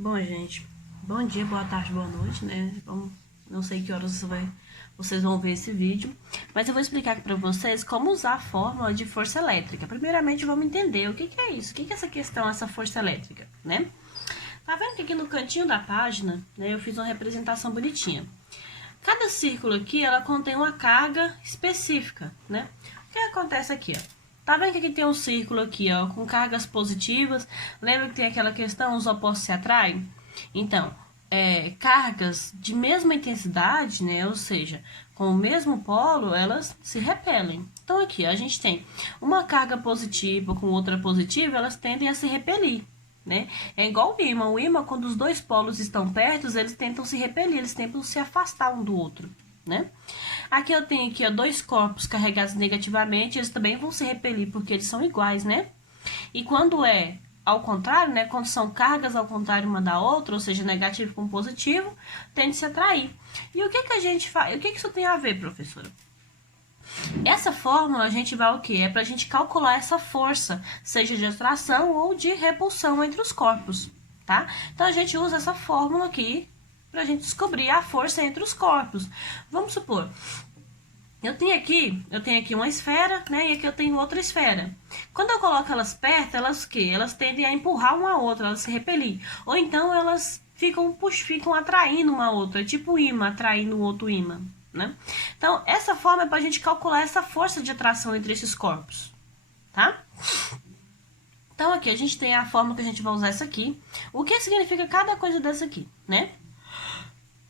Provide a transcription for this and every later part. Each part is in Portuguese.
Bom, gente, bom dia, boa tarde, boa noite, né? Não sei que horas vocês vão ver esse vídeo, mas eu vou explicar aqui para vocês como usar a fórmula de força elétrica. Primeiramente, vamos entender o que é isso, o que é essa questão, essa força elétrica, né? Tá vendo que aqui no cantinho da página, né, eu fiz uma representação bonitinha. Cada círculo aqui, ela contém uma carga específica, né? O que acontece aqui, ó? Tá vendo que aqui tem um círculo aqui, ó, com cargas positivas? Lembra que tem aquela questão, os opostos se atraem? Então, cargas de mesma intensidade, né? Ou seja, com o mesmo polo, elas se repelem. Então, aqui, a gente tem uma carga positiva com outra positiva, elas tendem a se repelir. Né? É igual o ímã. O ímã, quando os dois polos estão perto, eles tentam se repelir, eles tentam se afastar um do outro, né? Aqui eu tenho aqui, ó, dois corpos carregados negativamente, eles também vão se repelir porque eles são iguais, né? E quando é ao contrário, né? Quando são cargas ao contrário uma da outra, ou seja, negativo com positivo, tende a se atrair. E o que a gente faz? O que isso tem a ver, professora? Essa fórmula a gente vai o quê? É para a gente calcular essa força, seja de atração ou de repulsão entre os corpos, tá? Então a gente usa essa fórmula aqui para a gente descobrir a força entre os corpos. Vamos supor, eu tenho aqui uma esfera, né? E aqui eu tenho outra esfera. Quando eu coloco elas perto, elas o quê? Elas tendem a empurrar uma a outra, elas se repelir. Ou então elas ficam atraindo uma a outra, é tipo ímã atraindo o outro ímã. Né? Então, essa forma é para a gente calcular essa força de atração entre esses corpos, tá? Então, aqui a gente tem a forma que a gente vai usar essa aqui. O que significa cada coisa dessa aqui, né?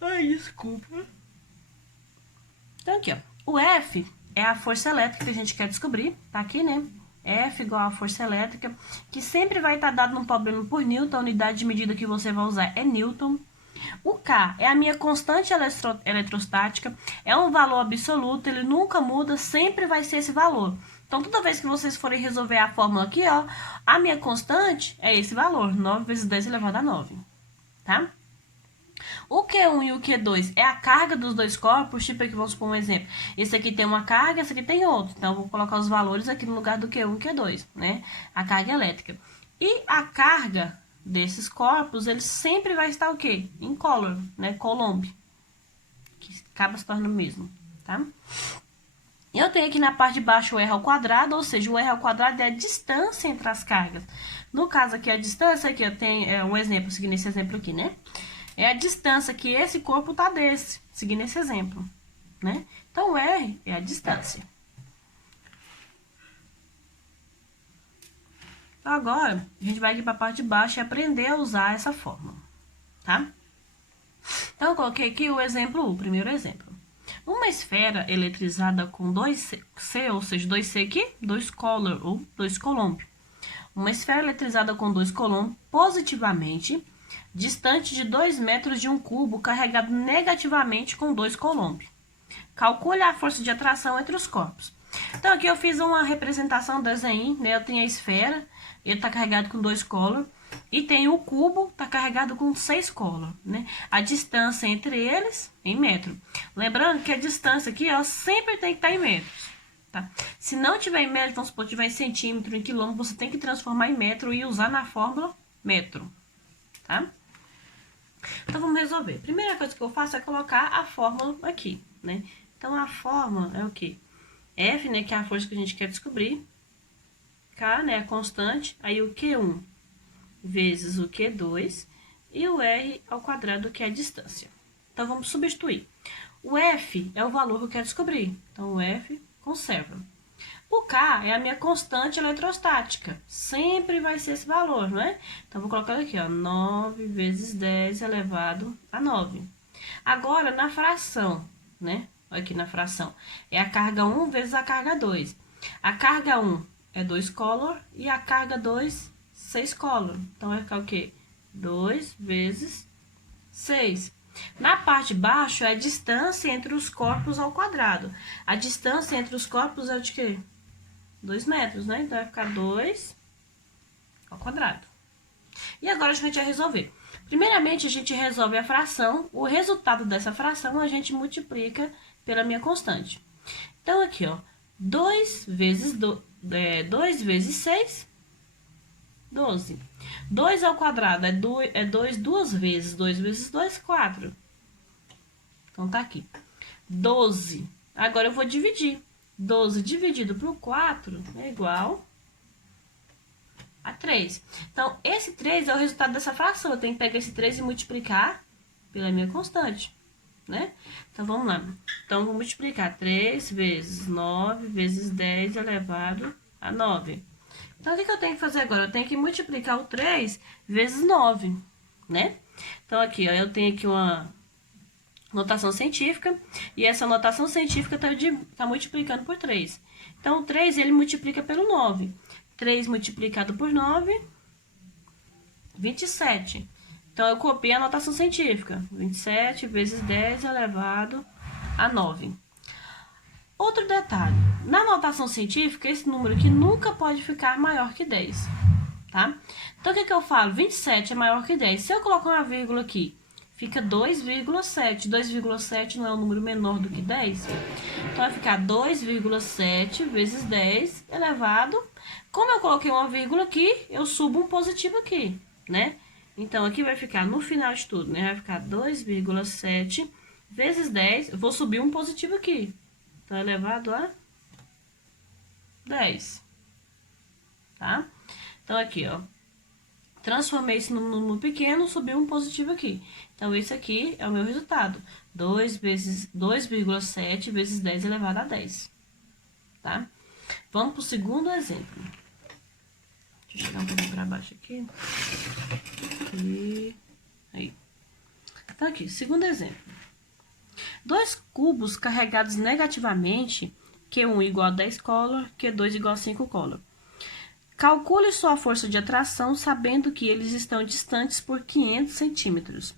Ai, desculpa. Então, aqui, ó. O F é a força elétrica que a gente quer descobrir, tá aqui, né? F igual a força elétrica, que sempre vai estar dado no problema por Newton, a unidade de medida que você vai usar é Newton. O K é a minha constante eletrostática, é um valor absoluto, ele nunca muda, sempre vai ser esse valor. Então, toda vez que vocês forem resolver a fórmula aqui, ó, a minha constante é esse valor, 9 vezes 10 elevado a 9, tá? O Q1 e o Q2 é a carga dos dois corpos, tipo aqui, vamos supor um exemplo. Esse aqui tem uma carga, esse aqui tem outro. Então, eu vou colocar os valores aqui no lugar do Q1 e Q2, né? A carga elétrica. E a carga desses corpos, ele sempre vai estar o quê? Incolor, né? Coulomb, que acaba se tornando o mesmo, tá? Eu tenho aqui na parte de baixo o R ao quadrado, ou seja, o R ao quadrado é a distância entre as cargas. No caso aqui, a distância, aqui eu tenho um exemplo, seguindo esse exemplo aqui, né? É a distância que esse corpo está desse, seguindo esse exemplo, né? Então, o R é a distância. Agora, a gente vai aqui para a parte de baixo e aprender a usar essa fórmula, tá? Então, eu coloquei aqui o exemplo 1, o primeiro exemplo. Uma esfera eletrizada com 2C, ou seja, 2C aqui, 2 Coulomb, ou 2 Coulomb. Uma esfera eletrizada com 2 Coulomb positivamente, distante de 2 metros de um cubo carregado negativamente com 2 Coulomb. Calcule a força de atração entre os corpos. Então, aqui eu fiz uma representação, desenho, né? Eu tenho a esfera, ele está carregado com 2 Coulomb, e tem o cubo, está carregado com 6 Coulomb, né? A distância entre eles, em metro. Lembrando que a distância aqui, ó, sempre tem que estar em metros, tá? Se não tiver em metro, vamos supor, tiver em centímetro, em quilômetro, você tem que transformar em metro e usar na fórmula metro, tá? Então, vamos resolver. A primeira coisa que eu faço é colocar a fórmula aqui, né? Então, a fórmula é o quê? F, né, que é a força que a gente quer descobrir. K, né, a constante. Aí, o Q1 vezes o Q2. E o R ao quadrado, que é a distância. Então, vamos substituir. O F é o valor que eu quero descobrir. Então, o F conserva. O K é a minha constante eletrostática. Sempre vai ser esse valor, não é? Então, vou colocar aqui, ó, 9 vezes 10 elevado a 9. Agora, na fração, né? Aqui na fração. É a carga 1 vezes a carga 2. A carga 1 é 2 Coulomb e a carga 2, 6 Coulomb. Então, vai ficar o quê? 2 vezes 6. Na parte de baixo é a distância entre os corpos ao quadrado. A distância entre os corpos é de quê? 2 metros, né? Então, vai ficar 2 ao quadrado. E agora a gente vai resolver. Primeiramente, a gente resolve a fração. O resultado dessa fração a gente multiplica pela minha constante. Então, aqui, ó. 2 vezes 6 12. 2 ao quadrado é 2 duas vezes. 2 vezes 2, 4. Então, tá aqui. 12. Agora, eu vou dividir. 12 dividido por 4 é igual a 3. Então, esse 3 é o resultado dessa fração. Eu tenho que pegar esse 3 e multiplicar pela minha constante, né? Então, vamos lá. Então, eu vou multiplicar 3 vezes 9 vezes 10 elevado a 9. Então, o que eu tenho que fazer agora? Eu tenho que multiplicar o 3 vezes 9, né? Então, aqui, ó, eu tenho aqui uma notação científica, e essa notação científica tá multiplicando por 3. Então, o 3, ele multiplica pelo 9. 3 multiplicado por 9, 27. Então, eu copiei a notação científica. 27 vezes 10 elevado a 9. Outro detalhe. Na notação científica, esse número aqui nunca pode ficar maior que 10, tá? Então, o que eu falo? 27 é maior que 10. Se eu colocar uma vírgula aqui, fica 2,7. 2,7 não é um número menor do que 10? Então, vai ficar 2,7 vezes 10 elevado. Como eu coloquei uma vírgula aqui, eu subo um positivo aqui, né? Então, aqui vai ficar, no final de tudo, né? Vai ficar 2,7 vezes 10. Eu vou subir um positivo aqui. Então, elevado a 10. Tá? Então, aqui, ó. Transformei esse número pequeno, subi um positivo aqui. Então, esse aqui é o meu resultado. 2,7 vezes 10 elevado a 10. Tá? Vamos para o segundo exemplo. Deixa eu chegar um pouquinho para baixo aqui. E aí. Então, aqui, segundo exemplo. 2 cubos carregados negativamente, Q1 igual a 10 color, Q2 igual a 5 color. Calcule sua força de atração sabendo que eles estão distantes por 500 centímetros.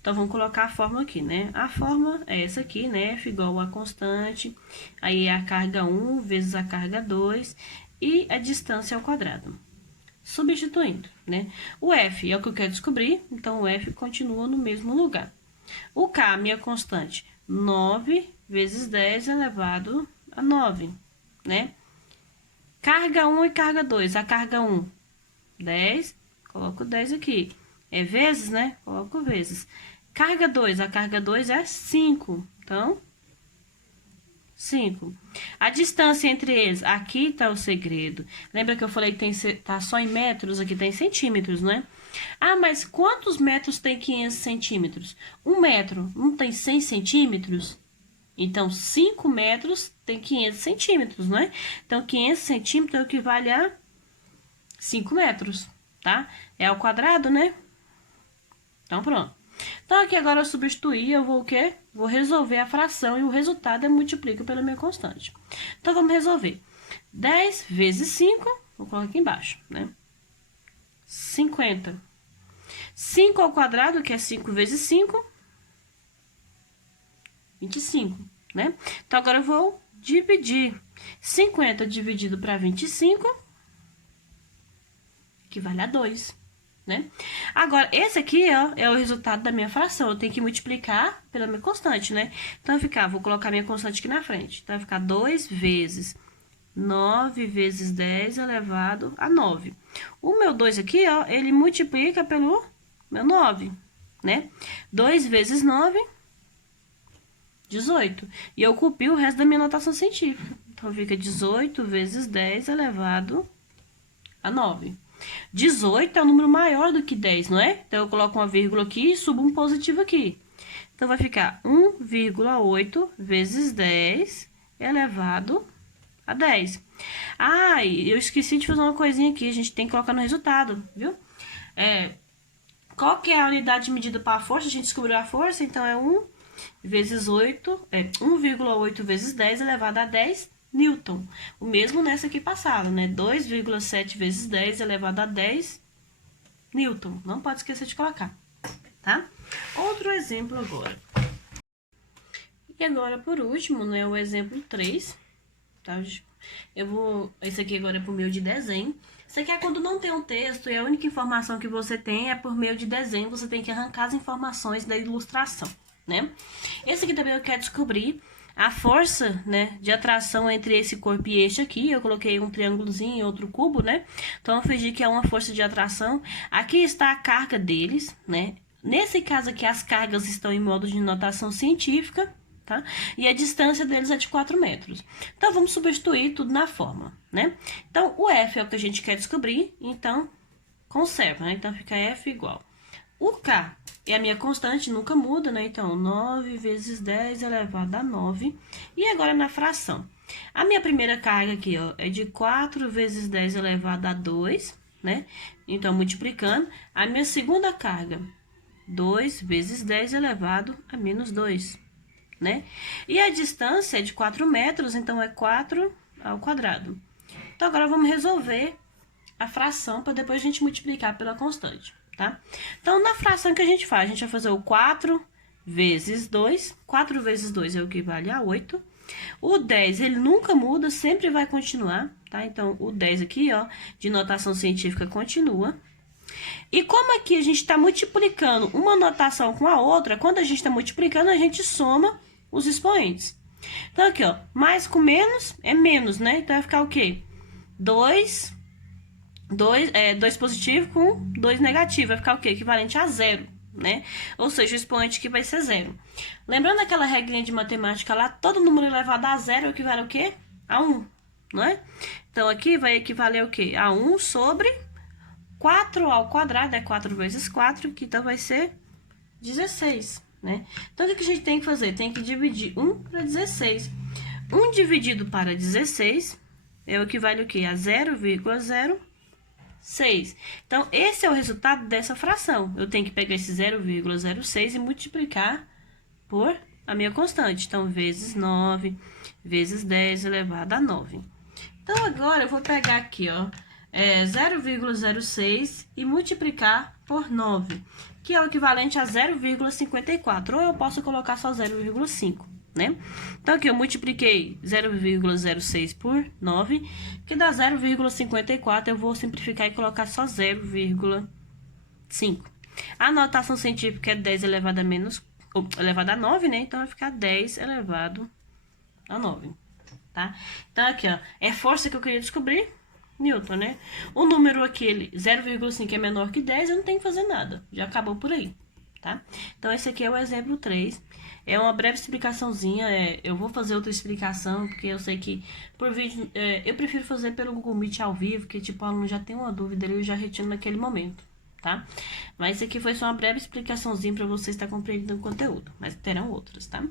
Então, vamos colocar a fórmula aqui, né? A fórmula é essa aqui, né? F igual a constante, aí é a carga 1 vezes a carga 2 e a distância ao quadrado. Substituindo, né? O F é o que eu quero descobrir, então o F continua no mesmo lugar. O K, minha constante, 9 vezes 10 elevado a 9, né? Carga 1 e carga 2. A carga 1, 10, coloco 10 aqui. É vezes, né? Coloco vezes. Carga 2, a carga 2 é 5. Então, 5. A distância entre eles, aqui tá o segredo. Lembra que eu falei que tá só em metros, aqui tá em centímetros, né? Ah, mas quantos metros tem 500 centímetros? 1 metro não tem 100 centímetros? Então, 5 metros tem 500 centímetros, né? Então, 500 centímetros equivale a 5 metros, tá? É ao quadrado, né? Então, pronto. Então, aqui agora eu substituir, eu vou o quê? Vou resolver a fração e o resultado eu multiplico pela minha constante. Então, vamos resolver. 10 vezes 5, vou colocar aqui embaixo, né? 50. 5 ao quadrado, que é 5 vezes 5, 25, né? Então, agora eu vou dividir 50 dividido para 25, que vale a 2, né? Agora, esse aqui, ó, é o resultado da minha fração. Eu tenho que multiplicar pela minha constante, né? Então, vou colocar minha constante aqui na frente. Então, vai ficar 2 vezes 9 vezes 10 elevado a 9. O meu 2 aqui, ó, ele multiplica pelo meu 9, né? 2 vezes 9, 18. E eu copio o resto da minha notação científica. Então, fica 18 vezes 10 elevado a 9. 18 é um número maior do que 10, não é? Então, eu coloco uma vírgula aqui e subo um positivo aqui. Então, vai ficar 1,8 vezes 10 elevado a 10. Ah, eu esqueci de fazer uma coisinha aqui. A gente tem que colocar no resultado, viu? Qual que é a unidade de medida para a força? A gente descobriu a força, então é 1 vezes 8, 1,8 vezes 10 elevado a 10 Newton. O mesmo nessa aqui passada, né? 2,7 vezes 10 elevado a 10 Newton. Não pode esquecer de colocar, tá? Outro exemplo agora. E agora, por último, né, o exemplo 3, tá? Esse aqui agora é por meio de desenho. Isso aqui é quando não tem um texto e a única informação que você tem é por meio de desenho. Você tem que arrancar as informações da ilustração, né? Esse aqui também eu quero descobrir a força, né, de atração entre esse corpo e este aqui. Eu coloquei um triângulozinho e outro cubo, né? Então, eu fingi que é uma força de atração. Aqui está a carga deles, né? Nesse caso aqui, as cargas estão em modo de notação científica, tá? E a distância deles é de 4 metros. Então, vamos substituir tudo na fórmula, né? Então, o F é o que a gente quer descobrir, então, conserva, né? Então, fica F igual. O K é a minha constante, nunca muda, né? Então, 9 vezes 10 elevado a 9. E agora, na fração. A minha primeira carga aqui, ó, é de 4 vezes 10 elevado a 2, né? Então, multiplicando. A minha segunda carga, 2 vezes 10 elevado a menos 2, né? E a distância é de 4 metros, então é 4 ao quadrado. Então, agora vamos resolver a fração para depois a gente multiplicar pela constante, tá? Então, na fração que a gente faz, a gente vai fazer o 4 vezes 2. 4 vezes 2 é o que equivale a 8. O 10, ele nunca muda, sempre vai continuar, tá? Então, o 10 aqui, ó, de notação científica continua. E como aqui a gente está multiplicando uma notação com a outra, quando a gente está multiplicando, a gente soma os expoentes. Então, aqui, ó, mais com menos é menos, né? Então, vai ficar o quê? 2 positivo com 2 negativo, vai ficar o quê? Equivalente a 0, né? Ou seja, o expoente aqui vai ser 0. Lembrando aquela regrinha de matemática lá, todo número elevado a 0 equivale ao quê? A 1, não é? Então, aqui vai equivaler ao quê? A 1 sobre 4 ao quadrado, é 4 vezes 4, que então vai ser 16, né? Então, o que a gente tem que fazer? Tem que dividir 1 para 16. 1 dividido para 16 é o equivale ao quê? A 0,06. Então, esse é o resultado dessa fração. Eu tenho que pegar esse 0,06 e multiplicar por a minha constante. Então, vezes 9, vezes 10 elevado a 9. Então, agora eu vou pegar aqui, ó, 0,06 e multiplicar por 9, que é o equivalente a 0,54, ou eu posso colocar só 0,5, né? Então, aqui eu multipliquei 0,06 por 9, que dá 0,54, eu vou simplificar e colocar só 0,5. A notação científica é 10 elevado a menos, ou elevado a 9, né? Então, vai ficar 10 elevado a 9, tá? Então, aqui, ó, é força que eu queria descobrir, Newton, né? O número aqui, 0,5 é menor que 10, eu não tenho que fazer nada. Já acabou por aí, tá? Então, esse aqui é o exemplo 3. É uma breve explicaçãozinha. Eu vou fazer outra explicação, porque eu sei que por vídeo... eu prefiro fazer pelo Google Meet ao vivo, que tipo, o aluno já tem uma dúvida e eu já retiro naquele momento, tá? Mas esse aqui foi só uma breve explicaçãozinha para você estar compreendendo o conteúdo. Mas terão outras, tá?